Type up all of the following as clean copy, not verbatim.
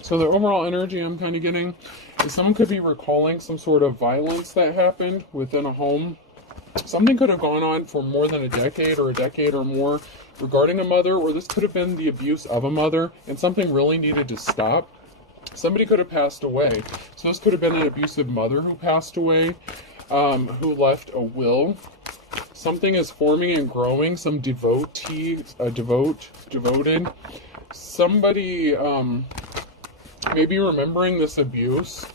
So the overall energy I'm kind of getting is someone could be recalling some sort of violence that happened within a home. Something could have gone on for more than a decade or more regarding a mother, or this could have been the abuse of a mother, and something really needed to stop. Somebody could have passed away. So this could have been an abusive mother who passed away, who left a will. Something is forming and growing, some devoted. Somebody maybe remembering this abuse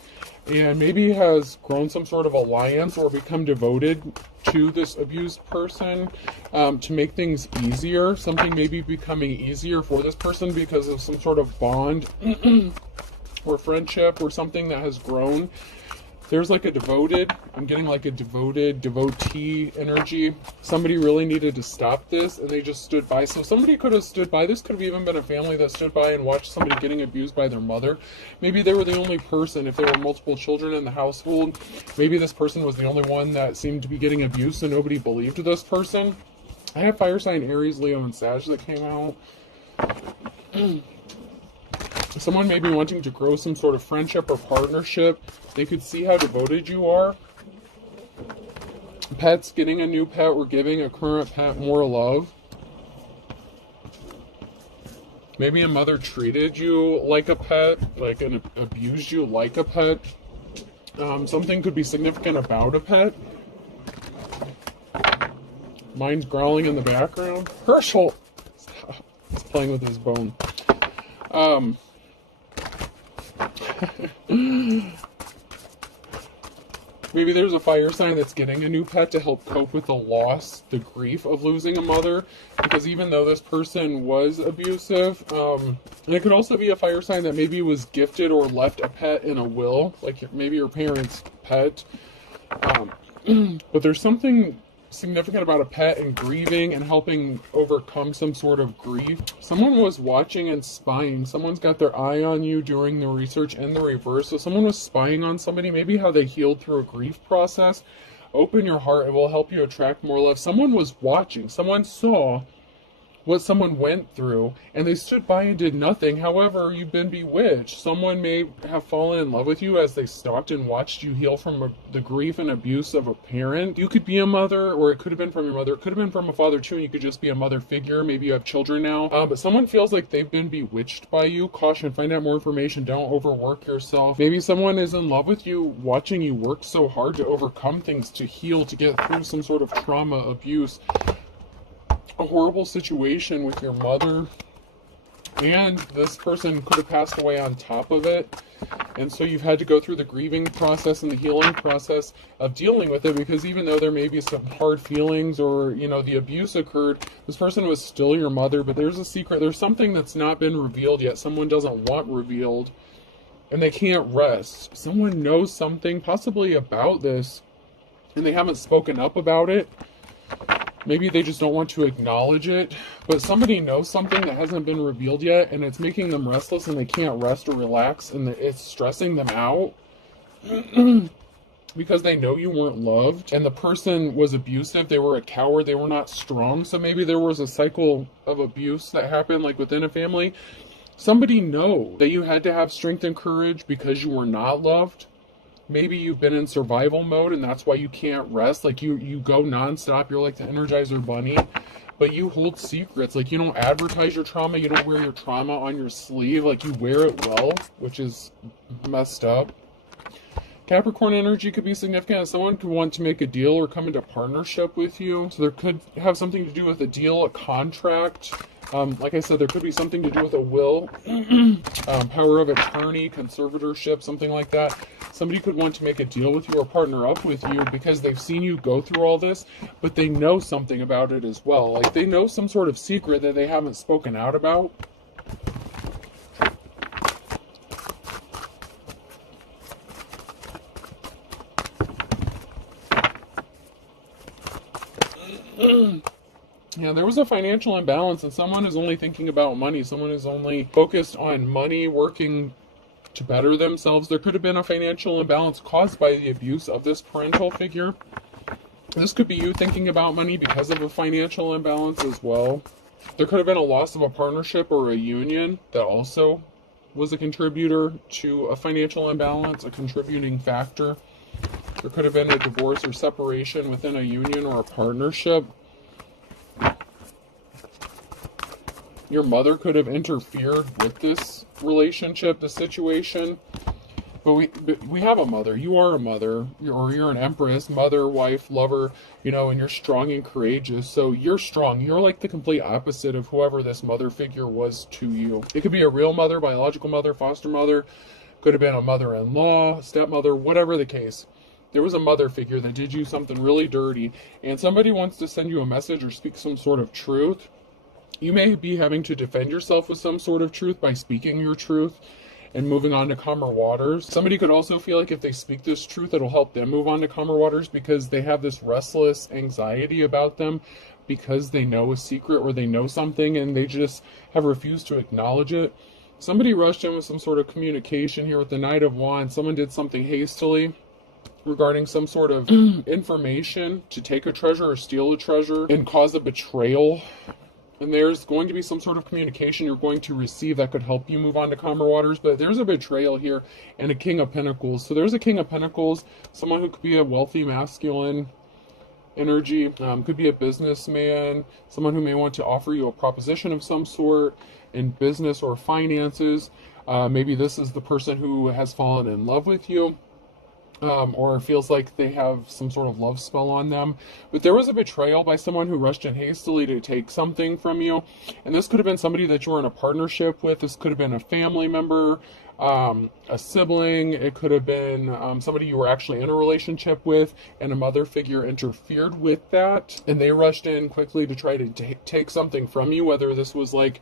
and maybe has grown some sort of alliance or become devoted to this abused person to make things easier. Something maybe becoming easier for this person because of some sort of bond or friendship or something that has grown. There's like a devoted, I'm getting like a devotee energy. Somebody really needed to stop this and they just stood by. So somebody could have stood by. This could have even been a family that stood by and watched somebody getting abused by their mother. Maybe they were the only person. If there were multiple children in the household, maybe this person was the only one that seemed to be getting abused and nobody believed this person. I have fire sign Aries, Leo, and Sag that came out. Someone may be wanting to grow some sort of friendship or partnership. They could see how devoted you are. Pets, getting a new pet or giving a current pet more love. Maybe a mother treated you like a pet, like abused you like a pet. Something could be significant about a pet. Mine's growling in the background. Herschel! Stop. He's playing with his bone. Maybe there's a fire sign that's getting a new pet to help cope with the loss, the grief of losing a mother. Because even though this person was abusive, and it could also be a fire sign that maybe was gifted or left a pet in a will, like maybe your parents' pet. But there's something significant about a pet and grieving and helping overcome some sort of grief. Someone was watching and spying. Someone's got their eye on you during the research and the reverse. So someone was spying on somebody, maybe how they healed through a grief process. Open your heart. It will help you attract more love. Someone was watching. Someone saw what someone went through and they stood by and did nothing. However, you've been bewitched. Someone may have fallen in love with you as they stalked and watched you heal from the grief and abuse of a parent. You could be a mother, or it could have been from your mother. It could have been from a father too, and you could just be a mother figure. Maybe you have children now, but someone feels like they've been bewitched by you. Caution, find out more information. Don't overwork yourself. Maybe someone is in love with you, watching you work so hard to overcome things, to heal, to get through some sort of trauma, abuse, a horrible situation with your mother, and this person could have passed away on top of it, and so you've had to go through the grieving process and the healing process of dealing with it, because even though there may be some hard feelings or the abuse occurred, this person was still your mother. But there's a secret, there's something that's not been revealed yet, someone doesn't want revealed, and they can't rest. Someone knows something possibly about this and they haven't spoken up about it. Maybe they just don't want to acknowledge it, but somebody knows something that hasn't been revealed yet, and it's making them restless, and they can't rest or relax, and it's stressing them out because they know you weren't loved, and the person was abusive, they were a coward, they were not strong. So maybe there was a cycle of abuse that happened, like within a family. Somebody knows that you had to have strength and courage because you were not loved. Maybe you've been in survival mode and that's why you can't rest. Like you go nonstop. You're like the Energizer Bunny, but you hold secrets. Like you don't advertise your trauma. You don't wear your trauma on your sleeve. Like you wear it well, which is messed up. Capricorn energy could be significant. Someone could want to make a deal or come into partnership with you. So there could have something to do with a deal, a contract. Like I said, there could be something to do with a will, power of attorney, conservatorship, something like that. Somebody could want to make a deal with you or partner up with you because they've seen you go through all this, but they know something about it as well. Like they know some sort of secret that they haven't spoken out about. Yeah, there was a financial imbalance and someone is only thinking about money. Someone is only focused on money, working to better themselves. There could have been a financial imbalance caused by the abuse of this parental figure. This could be you thinking about money because of a financial imbalance as well. There could have been a loss of a partnership or a union that also was a contributor to a financial imbalance, a contributing factor. There could have been a divorce or separation within a union or a partnership. Your mother could have interfered with this relationship, the situation. But we have a mother. You are a mother, or you're an empress, mother, wife, lover, and you're strong and courageous. So you're strong. You're like the complete opposite of whoever this mother figure was to you. It could be a real mother, biological mother, foster mother. Could have been a mother-in-law, stepmother, whatever the case. There was a mother figure that did you something really dirty, and somebody wants to send you a message or speak some sort of truth. You may be having to defend yourself with some sort of truth by speaking your truth and moving on to calmer waters. Somebody could also feel like if they speak this truth, it'll help them move on to calmer waters because they have this restless anxiety about them because they know a secret or they know something and they just have refused to acknowledge it. Somebody rushed in with some sort of communication here with the Knight of Wands. Someone did something hastily regarding some sort of information to take a treasure or steal a treasure and cause a betrayal. And there's going to be some sort of communication you're going to receive that could help you move on to calmer waters. But there's a betrayal here and a King of Pentacles. So there's a King of Pentacles, someone who could be a wealthy masculine energy, could be a businessman, someone who may want to offer you a proposition of some sort in business or finances. Maybe this is the person who has fallen in love with you. Or feels like they have some sort of love spell on them. But there was a betrayal by someone who rushed in hastily to take something from you. And this could have been somebody that you were in a partnership with. This could have been a family member, a sibling. It could have been somebody you were actually in a relationship with, and a mother figure interfered with that. And they rushed in quickly to try to take something from you, whether this was like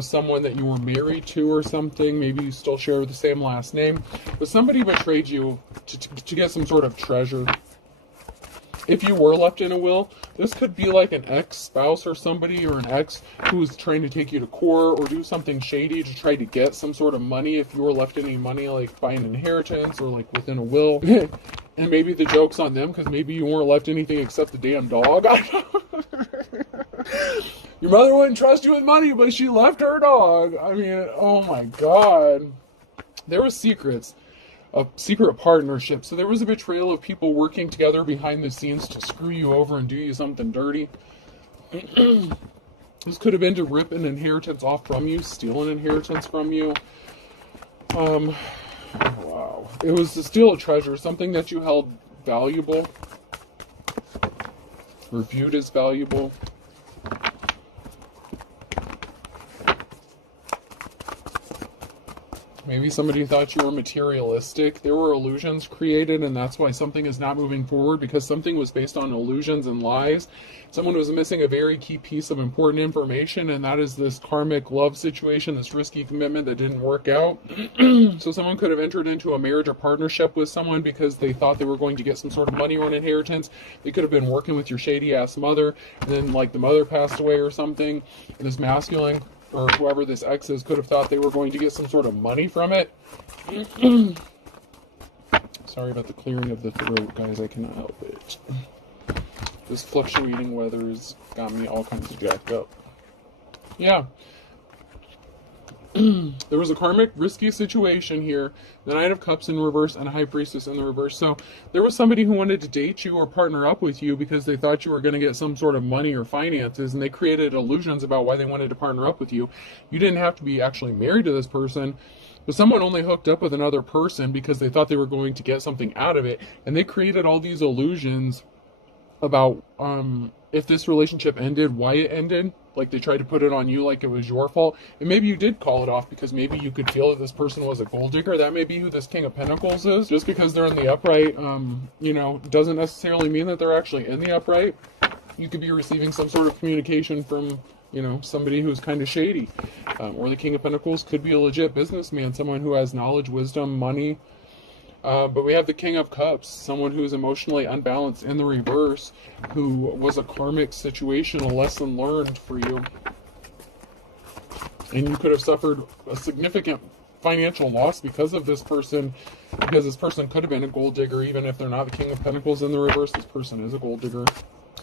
someone that you were married to or something. Maybe you still share the same last name. But somebody betrayed you to get some sort of treasure. If you were left in a will, this could be like an ex-spouse or somebody or an ex who's trying to take you to court or do something shady to try to get some sort of money. If you were left any money, like by an inheritance or like within a will. And maybe the joke's on them because maybe you weren't left anything except the damn dog. Your mother wouldn't trust you with money, but she left her dog. I mean, oh my God. There were secrets, a secret partnership. So there was a betrayal of people working together behind the scenes to screw you over and do you something dirty. This could have been to rip an inheritance off from you, steal an inheritance from you. Wow. It was to steal a treasure, something that you held valuable, or viewed as valuable. Maybe somebody thought you were materialistic. There were illusions created, and that's why something is not moving forward, because something was based on illusions and lies. Someone was missing a very key piece of important information, and that is this karmic love situation, this risky commitment that didn't work out. So someone could have entered into a marriage or partnership with someone because they thought they were going to get some sort of money or an inheritance. They could have been working with your shady-ass mother, and then like the mother passed away or something, and this masculine or whoever this ex is could have thought they were going to get some sort of money from it. Sorry about the clearing of the throat, guys. I cannot help it. This fluctuating weather's got me all kinds of jacked up. Yeah. There was a karmic, risky situation here. The Knight of Cups in reverse and a High Priestess in the reverse. So there was somebody who wanted to date you or partner up with you because they thought you were going to get some sort of money or finances, and they created illusions about why they wanted to partner up with you. You didn't have to be actually married to this person, but someone only hooked up with another person because they thought they were going to get something out of it, and they created all these illusions about if this relationship ended, why it ended. Like they tried to put it on you like it was your fault. And maybe you did call it off because maybe you could feel that this person was a gold digger. That may be who this King of Pentacles is. Just because they're in the upright, doesn't necessarily mean that they're actually in the upright. You could be receiving some sort of communication from, somebody who's kind of shady. Or the King of Pentacles could be a legit businessman, someone who has knowledge, wisdom, money. But we have the King of Cups, someone who's emotionally unbalanced in the reverse, who was a karmic situation, a lesson learned for you. And you could have suffered a significant financial loss because of this person, because this person could have been a gold digger, even if they're not the King of Pentacles in the reverse. This person is a gold digger.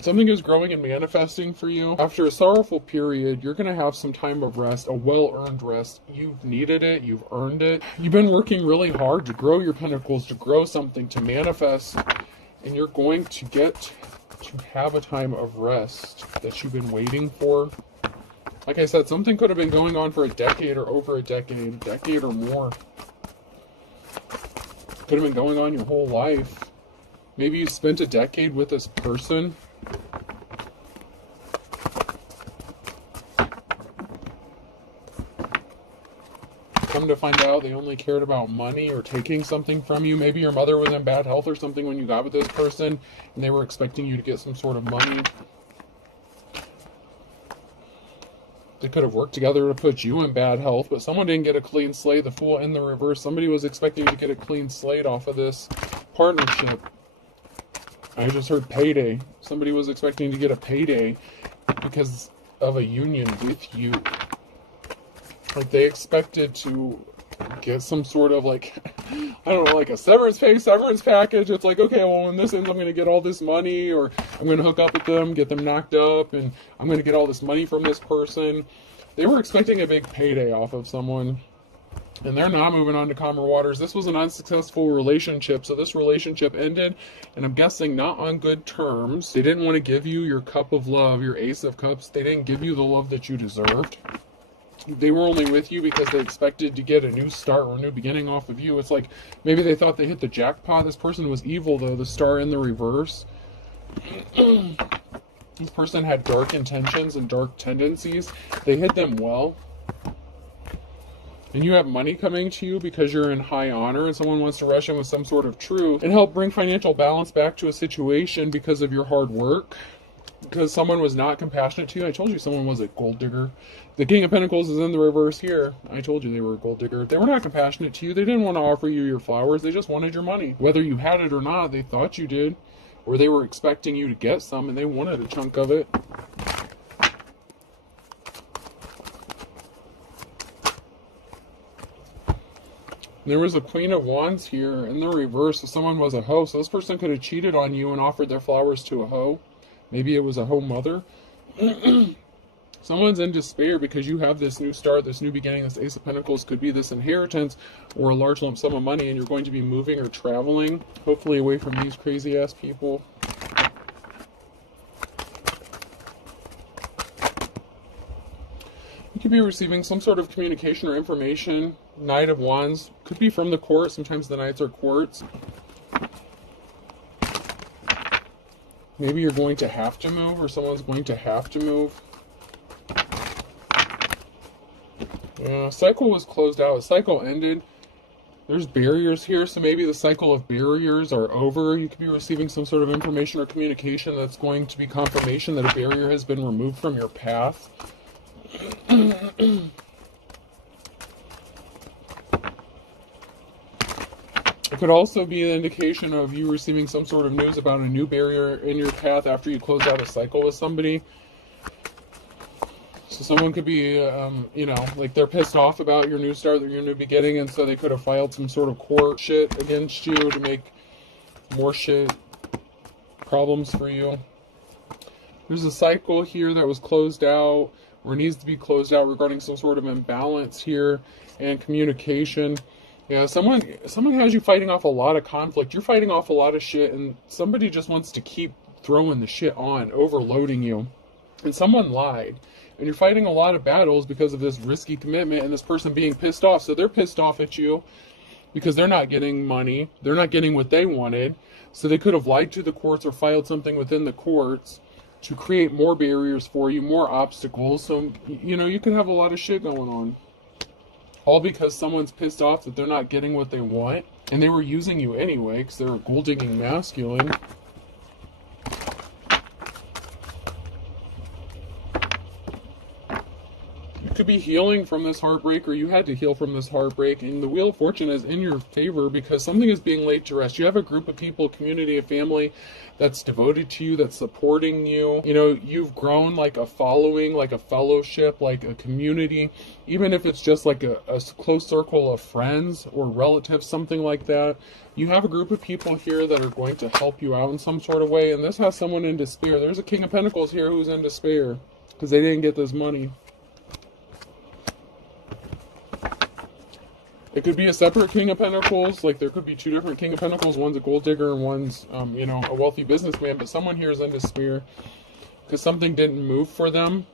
Something is growing and manifesting for you. After a sorrowful period, you're going to have some time of rest, a well-earned rest. You've needed it. You've earned it. You've been working really hard to grow your pentacles, to grow something, to manifest. And you're going to get to have a time of rest that you've been waiting for. Like I said, something could have been going on for a decade or over a decade or more. Could have been going on your whole life. Maybe you spent a decade with this person. Come to find out they only cared about money or taking something from you. Maybe your mother was in bad health or something when you got with this person, and they were expecting you to get some sort of money. They could have worked together to put you in bad health, but someone didn't get a clean slate. The Fool in the reverse. Somebody was expecting to get a clean slate off of this partnership. I just heard payday. Somebody was expecting to get a payday because of a union with you. Like they expected to get some sort of like, I don't know, like a severance package. It's like, okay, well, when this ends, I'm going to get all this money, or I'm going to hook up with them, get them knocked up, and I'm going to get all this money from this person. They were expecting a big payday off of someone, and they're not moving on to calmer waters. This was an unsuccessful relationship, so this relationship ended, and I'm guessing not on good terms. They didn't want to give you your cup of love, your Ace of Cups. They didn't give you the love that you deserved. They were only with you because they expected to get a new start or a new beginning off of you. It's like maybe they thought they hit the jackpot. This person was evil, though. The Star in the reverse. This person had dark intentions and dark tendencies. They hit them well. And you have money coming to you because you're in high honor, and someone wants to rush in with some sort of truth and help bring financial balance back to a situation because of your hard work. Because someone was not compassionate to you. I told you someone was a gold digger. The King of Pentacles is in the reverse here. I told you they were a gold digger. They were not compassionate to you. They didn't want to offer you your flowers. They just wanted your money. Whether you had it or not, they thought you did. Or they were expecting you to get some and they wanted a chunk of it. There was a Queen of Wands here in the reverse. So someone was a hoe. So this person could have cheated on you and offered their flowers to a hoe. Maybe it was a hoe mother. Someone's in despair because you have this new start, this new beginning. This Ace of Pentacles could be this inheritance or a large lump sum of money, and you're going to be moving or traveling, hopefully away from these crazy-ass people. You could be receiving some sort of communication or information. Knight of Wands could be from the court. Sometimes the Knights are courts. Maybe you're going to have to move, or someone's going to have to move. Cycle was closed out. The cycle ended. There's barriers here, so maybe the cycle of barriers are over. You could be receiving some sort of information or communication that's going to be confirmation that a barrier has been removed from your path. It could also be an indication of you receiving some sort of news about a new barrier in your path after you close out a cycle with somebody. So someone could be, you know, like they're pissed off about your new start, your new beginning, and so they could have filed some sort of court shit against you to make more shit problems for you. There's a cycle here that was closed out, or needs to be closed out regarding some sort of imbalance here and communication. Yeah, someone has you fighting off a lot of conflict. You're fighting off a lot of shit, and somebody just wants to keep throwing the shit on, overloading you. And someone lied. And you're fighting a lot of battles because of this risky commitment and this person being pissed off. So they're pissed off at you because they're not getting money. They're not getting what they wanted. So they could have lied to the courts or filed something within the courts to create more barriers for you, more obstacles. So, you know, you could have a lot of shit going on. All because someone's pissed off that they're not getting what they want. And they were using you anyway because they're a gold-digging masculine. could be healing from this heartbreak, or you had to heal from this heartbreak, and the Wheel of Fortune is in your favor because something is being laid to rest. You have a group of people, community, a family that's devoted to you, that's supporting you. You know, you've grown like a following, like a fellowship, like a community, even if it's just like a close circle of friends or relatives, something like that. You have a group of people here that are going to help you out in some sort of way, and this has someone in despair. There's a King of Pentacles here who's in despair because they didn't get this money. It could be a separate King of Pentacles, like there could be two different King of Pentacles. One's a gold digger and one's, you know, a wealthy businessman, but someone here is in despair because something didn't move for them.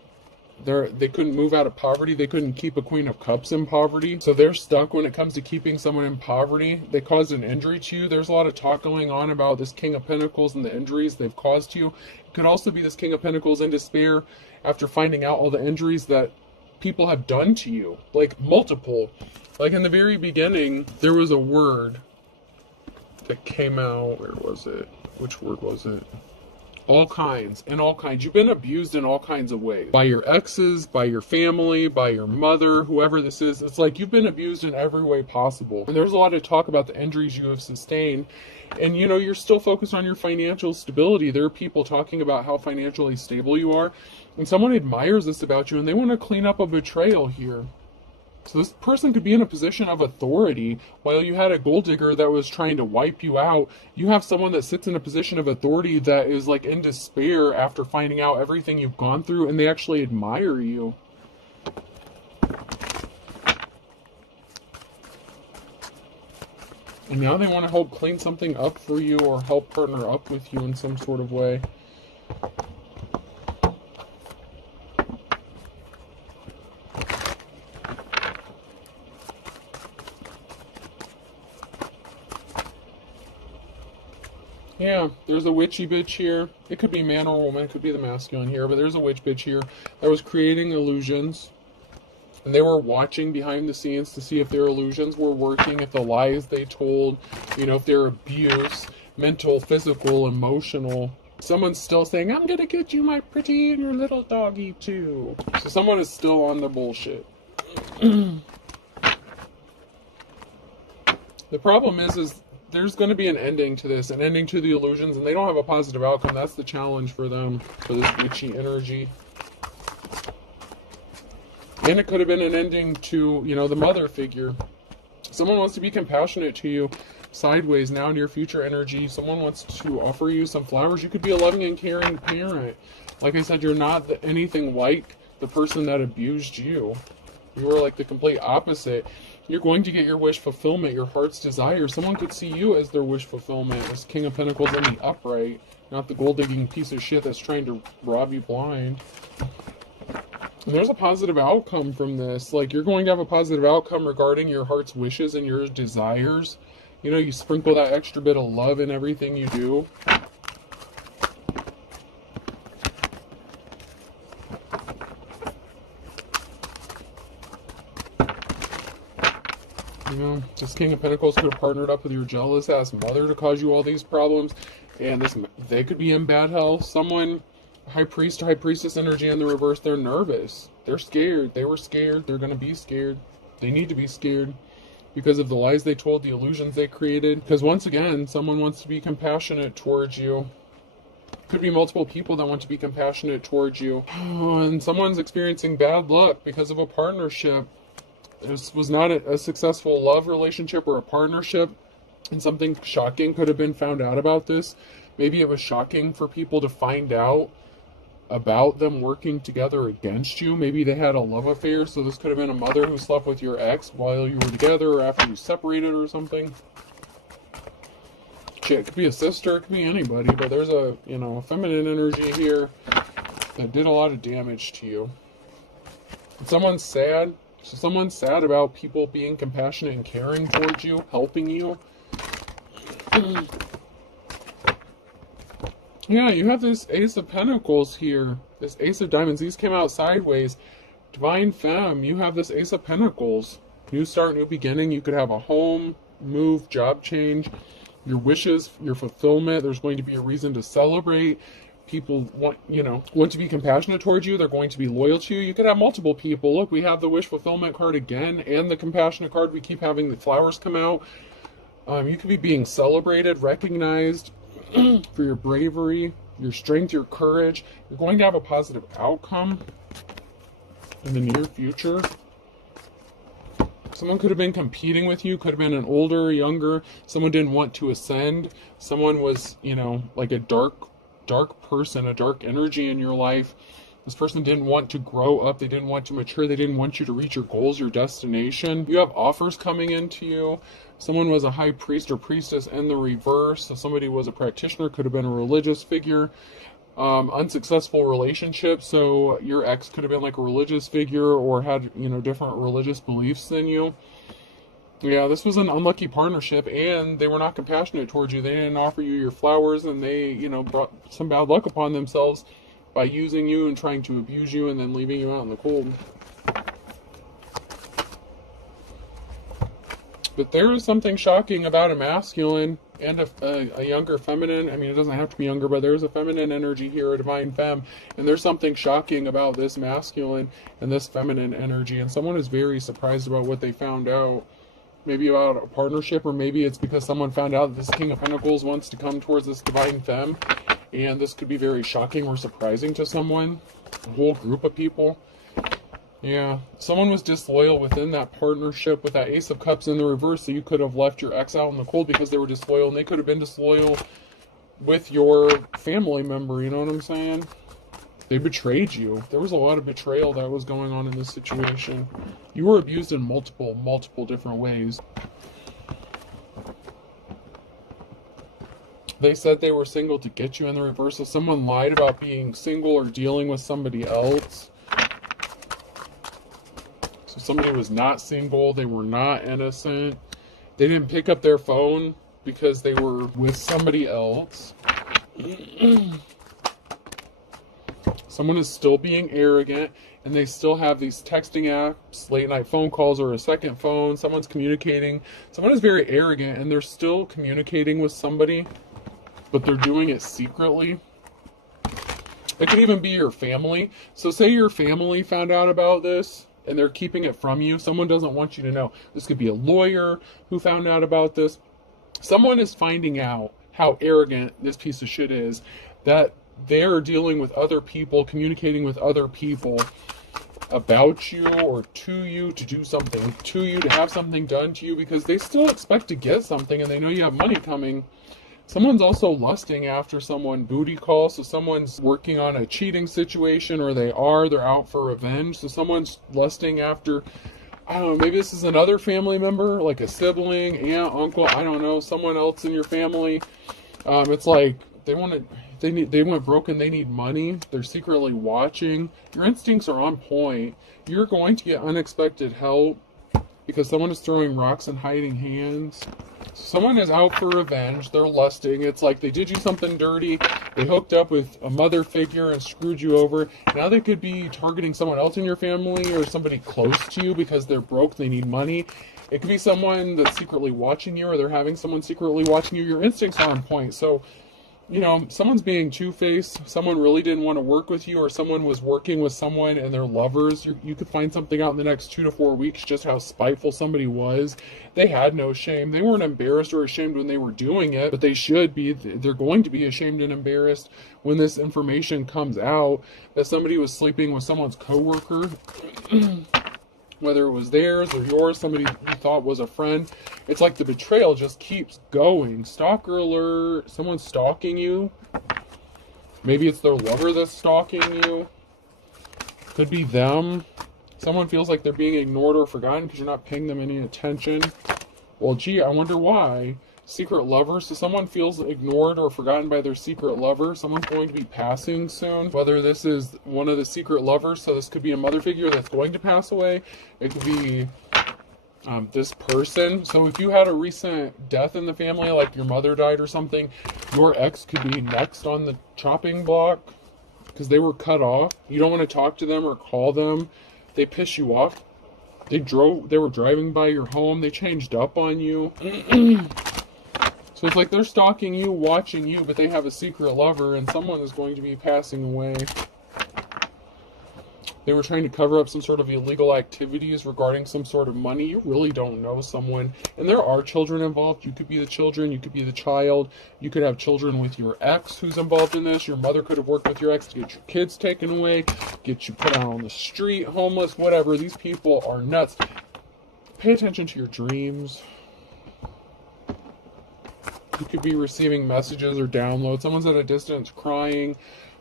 They couldn't move out of poverty. They couldn't keep a Queen of Cups in poverty. So they're stuck when it comes to keeping someone in poverty. They caused an injury to you. There's a lot of talk going on about this King of Pentacles and the injuries they've caused to you. It could also be this King of Pentacles in despair after finding out all the injuries that people have done to you, like multiple. Like in the very beginning, there was a word that came out. Where was it? Which word was it? All kinds, in all kinds. You've been abused in all kinds of ways. By your exes, by your family, by your mother, whoever this is. It's like you've been abused in every way possible. And there's a lot of talk about the injuries you have sustained. And you know, you're still focused on your financial stability. There are people talking about how financially stable you are. And someone admires this about you and they want to clean up a betrayal here. So this person could be in a position of authority. While you had a gold digger that was trying to wipe you out, you have someone that sits in a position of authority that is like in despair after finding out everything you've gone through, and they actually admire you. And now they want to help clean something up for you or help partner up with you in some sort of way. Yeah, there's a witchy bitch here. It could be man or woman. It could be the masculine here. But there's a witch bitch here that was creating illusions. And they were watching behind the scenes to see if their illusions were working, if the lies they told, you know, if their abuse, mental, physical, emotional. Someone's still saying, I'm going to get you, my pretty, and your little doggy, too. So someone is still on the bullshit. The problem is there's going to be an ending to this, an ending to the illusions, and they don't have a positive outcome. That's the challenge for them, for this witchy energy. And it could have been an ending to, you know, the mother figure. Someone wants to be compassionate to you sideways now in your future energy. Someone wants to offer you some flowers. You could be a loving and caring parent. Like I said, you're not anything like the person that abused you. You are like the complete opposite. You're going to get your wish fulfillment, your heart's desire. Someone could see you as their wish fulfillment, as King of Pentacles in the upright, not the gold-digging piece of shit that's trying to rob you blind. And there's a positive outcome from this. Like, you're going to have a positive outcome regarding your heart's wishes and your desires. You know, you sprinkle that extra bit of love in everything you do. You know, this King of Pentacles could have partnered up with your jealous-ass mother to cause you all these problems. And they could be in bad health. Someone, High Priest or High Priestess energy in the reverse, they're nervous. They're scared. They were scared. They're going to be scared. They need to be scared because of the lies they told, the illusions they created. Because once again, someone wants to be compassionate towards you. Could be multiple people that want to be compassionate towards you. And someone's experiencing bad luck because of a partnership. This was not a successful love relationship or a partnership, and something shocking could have been found out about this. Maybe it was shocking for people to find out about them working together against you. Maybe they had a love affair, so this could have been a mother who slept with your ex while you were together or after you separated or something. Shit, it could be a sister, it could be anybody, but there's a, you know, a feminine energy here that did a lot of damage to you. And someone's sad. So someone's sad about people being compassionate and caring towards you, helping you. Yeah, you have this Ace of Pentacles here. This Ace of Diamonds. These came out sideways. Divine Femme. You have this Ace of Pentacles. New start, new beginning. You could have a home, move, job change. Your wishes, your fulfillment. There's going to be a reason to celebrate. people want to be compassionate towards you. They're going to be loyal to you. You could have multiple people. Look, we have the wish fulfillment card again, and the compassionate card. We keep having the flowers come out. You could be being celebrated, recognized for your bravery, your strength, your courage. You're going to have a positive outcome in the near future. Someone could have been competing with you, could have been an older, younger, someone didn't want to ascend, someone was, like a dark person, a dark energy in your life. This person didn't want to grow up, they didn't want to mature, they didn't want you to reach your goals, your destination. You have offers coming into you. Someone was a high priest or priestess in the reverse, so somebody was a practitioner, could have been a religious figure. Unsuccessful relationship, so your ex could have been like a religious figure or had different religious beliefs than you. Yeah, this was an unlucky partnership, and they were not compassionate towards you. They didn't offer you your flowers, and they brought some bad luck upon themselves by using you and trying to abuse you and then leaving you out in the cold. But there is something shocking about a masculine and a younger feminine. I mean, it doesn't have to be younger, but there's a feminine energy here, a divine femme. And there's something shocking about this masculine and this feminine energy. And someone is very surprised about what they found out. Maybe about a partnership, or maybe it's because someone found out that this King of Pentacles wants to come towards this divine femme. And this could be very shocking or surprising to someone, a whole group of people. Yeah, someone was disloyal within that partnership with that Ace of Cups in the reverse, so you could have left your ex out in the cold because they were disloyal, and they could have been disloyal with your family member, you know what I'm saying? They betrayed you. There was a lot of betrayal that was going on in this situation. You were abused in multiple different ways. They said they were single to get you in the reverse, so someone lied about being single or dealing with somebody else. So somebody was not single, they were not innocent. They didn't pick up their phone because they were with somebody else. Someone is still being arrogant, and they still have these texting apps, late night phone calls, or a second phone. Someone's communicating. Someone is very arrogant, and they're still communicating with somebody, but they're doing it secretly. It could even be your family. So say your family found out about this, and they're keeping it from you. Someone doesn't want you to know. This could be a lawyer who found out about this. Someone is finding out how arrogant this piece of shit is, that they're dealing with other people, communicating with other people about you or to you, to do something to you, to have something done to you, because they still expect to get something and they know you have money coming. Someone's also lusting after someone booty call, so someone's working on a cheating situation, or they're out for revenge. So someone's lusting after, I don't know, maybe this is another family member, like a sibling, aunt, uncle, I don't know, someone else in your family. It's like they went broke and they need money. They're secretly watching. Your instincts are on point. You're going to get unexpected help because someone is throwing rocks and hiding hands. Someone is out for revenge. They're lusting. It's like they did you something dirty. They hooked up with a mother figure and screwed you over. Now they could be targeting someone else in your family or somebody close to you because they're broke. They need money. It could be someone that's secretly watching you, or they're having someone secretly watching you. Your instincts are on point. So, someone's being two-faced. Someone really didn't want to work with you, or someone was working with someone and they're lovers. You could find something out in the next 2 to 4 weeks just how spiteful somebody was. They had no shame. They weren't embarrassed or ashamed when they were doing it, but they should be. They're going to be ashamed and embarrassed when this information comes out that somebody was sleeping with someone's coworker. Whether it was theirs or yours, somebody you thought was a friend. It's like the betrayal just keeps going. Stalker alert. Someone's stalking you. Maybe it's their lover that's stalking you. Could be them. Someone feels like they're being ignored or forgotten because you're not paying them any attention. Well, gee, I wonder why. Secret lover. So someone feels ignored or forgotten by their secret lover. Someone's going to be passing soon. Whether this is one of the secret lovers, so this could be a mother figure that's going to pass away. It could be this person. So if you had a recent death in the family, like your mother died or something, your ex could be next on the chopping block because they were cut off. You don't want to talk to them or call them. They piss you off. They were driving by your home. They changed up on you. So it's like they're stalking you, watching you, but they have a secret lover, and someone is going to be passing away. They were trying to cover up some sort of illegal activities regarding some sort of money. You really don't know someone. And there are children involved. You could be the children. You could be the child. You could have children with your ex who's involved in this. Your mother could have worked with your ex to get your kids taken away, get you put out on the street, homeless, whatever. These people are nuts. Pay attention to your dreams. You could be receiving messages or downloads. Someone's at a distance crying.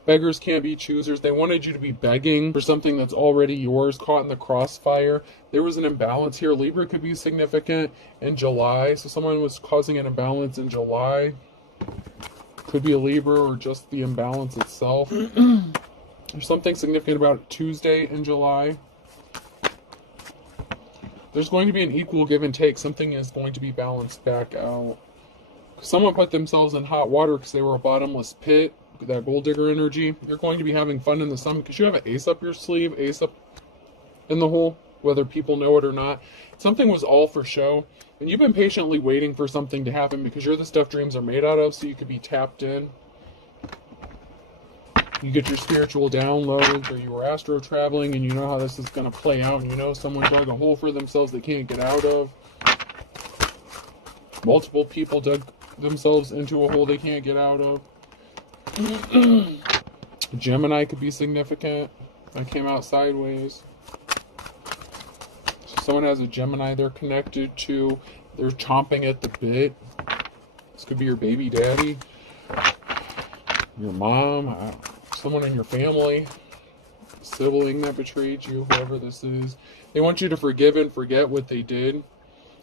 Beggars can't be choosers. They wanted you to be begging for something that's already yours, caught in the crossfire. There was an imbalance here. Libra could be significant in July. So someone was causing an imbalance in July. Could be a Libra or just the imbalance itself. There's something significant about Tuesday in July. There's going to be an equal give and take. Something is going to be balanced back out. Someone put themselves in hot water because they were a bottomless pit. That gold digger energy. You're going to be having fun in the sun because you have an ace up your sleeve, ace up in the hole, whether people know it or not. Something was all for show, and you've been patiently waiting for something to happen because you're the stuff dreams are made out of, so you could be tapped in. You get your spiritual downloads, or you were astro traveling and you know how this is going to play out, and you know someone dug a hole for themselves they can't get out of. Multiple people dug themselves into a hole they can't get out of. Gemini could be significant. That came out sideways. So someone has a Gemini they're connected to. They're chomping at the bit. This could be your baby daddy, your mom, someone in your family, sibling that betrayed you, whoever this is. They want you to forgive and forget what they did.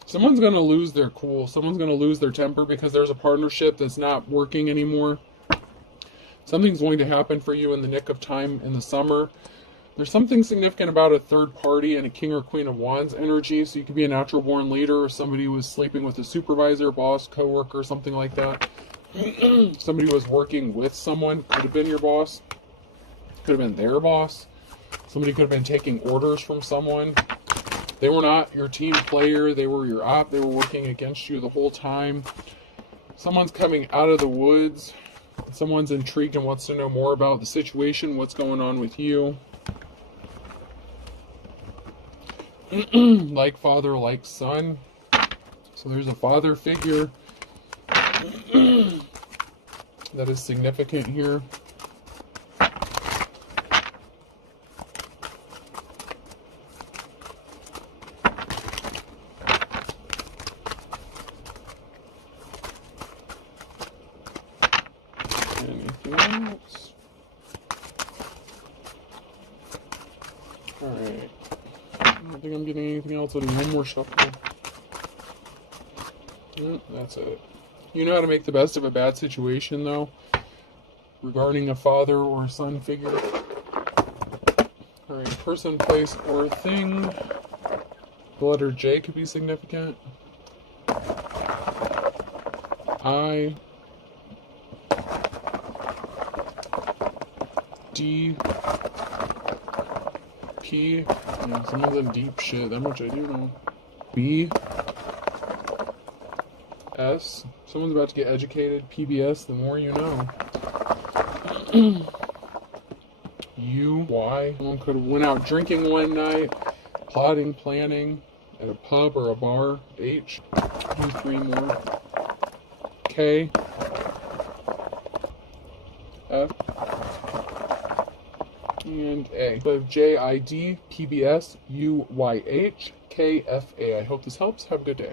Someone's going to lose their cool. Someone's going to lose their temper because there's a partnership that's not working anymore. Something's going to happen for you in the nick of time in the summer. There's something significant about a third party and a King or Queen of Wands energy. So you could be a natural born leader, or somebody who was sleeping with a supervisor, boss, coworker, something like that. Somebody who was working with someone. Could have been your boss. Could have been their boss. Somebody could have been taking orders from someone. They were not your team player. They were your op. They were working against you the whole time. Someone's coming out of the woods. Someone's intrigued and wants to know more about the situation, what's going on with you. Like father, like son. So there's a father figure that is significant here. Anything else? Alright. I don't think I'm getting anything else. I'll do one more shuffle. Yep, that's it. You know how to make the best of a bad situation, though, regarding a father or son figure. Alright, person, place, or thing. The letter J could be significant. I. D. P. Yeah, someone's in deep shit. That much I do know. B. S. Someone's about to get educated. PBS. The more you know. U. Y. Someone could have went out drinking one night, plotting, planning at a pub or a bar. H. Do 3 more. K. F. And A. So J, I, D, P, B, S, U, Y, H, K, F, A. I hope this helps. Have a good day.